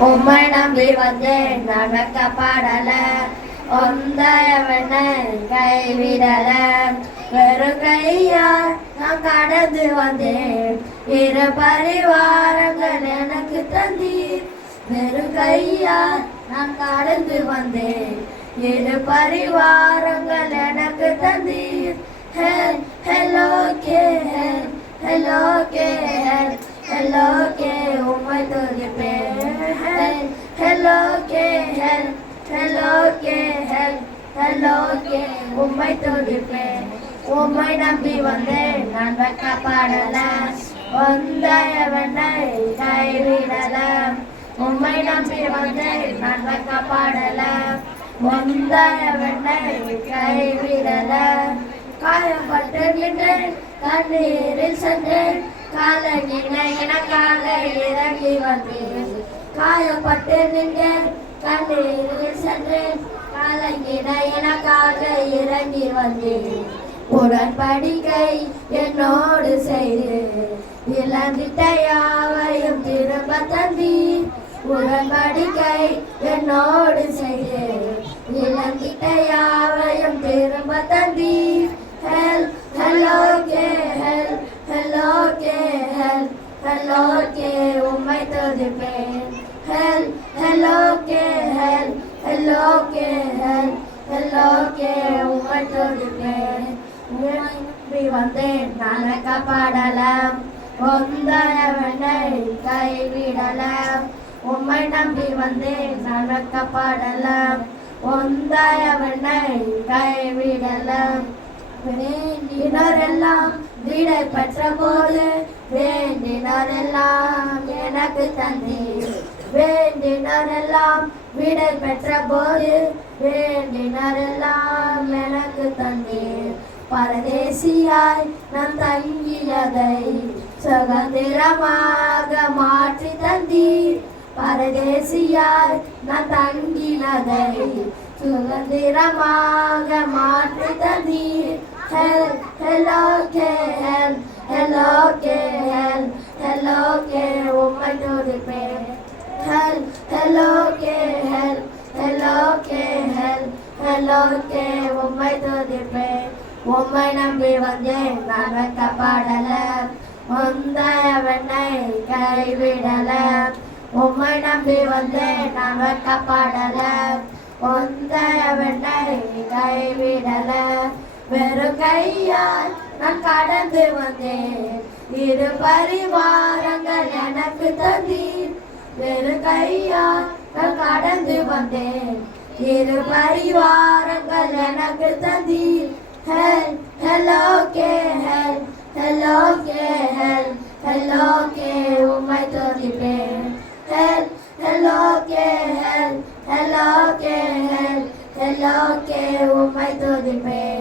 உம்மை நம்பி வந்தேன் நான் வெக்கப்படல ஒந்தையவனை கைவிடல வெறும் கையால் நான் கடந்து வந்தேன் இரு பரிவாரங்கள் எனக்கு தந்தீர் வெறும் கையால் நான் கடந்து வந்தேன் இரு பரிவாரங்கள் எனக்கு தந்தீர் ஹலோ கே ஹலோ கே ஹலோ கே உம்மை துதிப்பேன் ஹலோ கே ஹலோ கே ஹலோ கே உம்மை துதிப்பேன் உம்மை நம்பி வந்தேன் நான் வெக்கப்படல ஒந்தையவனை கைவிடல உம்மை நம்பி வந்தேன் நான் வெக்கப்படல ஒந்தையவனை கைவிடல காயப்பட்டு நின்றேன் கண்ணீரில் சென்றேன் காலங்கினை எனக்காக இறங்கி வந்தேன் காயப்பட்டு நின்றேன் கண்ணீரில் சென்றேன் காலங்கினை எனக்காக இறங்கி வந்தேன் உடன்படிக்கை என்னோடு செய்து இழந்திட்ட யாவையும் திரும்ப தந்தீர் உடன்படிக்கை என்னோடு செய்து இழந்திட்ட யாவையும் திரும்ப தந்தீர் ஹலோ கே ஹலோ கே ஹலோ கே உம்மை துதிப்பேன் ஹலோ கே ஹலோ கே ஹலோ கே உம்மை துதிப்பேன் உம்மை நம்பி வந்தேன் நான் வெக்கப்படலாம் ஒந்தையவனை கைவிடலாம் உம்மை நம்பி வந்தேன் நான் வெக்கப்படலாம் ஒந்தையவனை கைவிடலாம் வேண்டினரெல்லாம் விடை பெற்ற போது வேண்டினரெல்லாம் எனக்கு தந்தீர் வேண்டினரெல்லாம் விடை பெற்ற போது வேண்டினரெல்லாம் எனக்கு தந்தீர் பரதேசியாய் நான் தங்கியதை சுதந்திரமாக மாற்றி தந்தீர் பரதேசியாய் நான் தங்கினதை சுதந்திரமாக மாற்றி தந்தீர் ஹலோ கே ஹலோ கே ஹலோ கே உம்மை துதிப்பேன் ஹலோ கே ஹலோ கே ஹலோ கே உம்மை துதிப்பேன் உம்மை நம்பி வந்தேன் நான் வெக்கப்படல ஒந்தையவனை கைவிடல உம்மை நம்பி வந்தேன் நான் வெக்கப்படல ஒந்தையவனை கைவிடல வெறும் கையால் நான் கடந்து வந்தேன் இரு பரிவாரங்கள் எனக்கு தந்தீர் வெறும் கையால் நான் கடந்து வந்தேன் இரு பரிவாரங்கள் எனக்கு தந்தீர் ஹலோ கே ஹலோ கே ஹலோ கே உம்மை துதிப்பேன் ஹலோ கே ஹலோ கே ஹலோ கே உம்மை துதிப்பேன்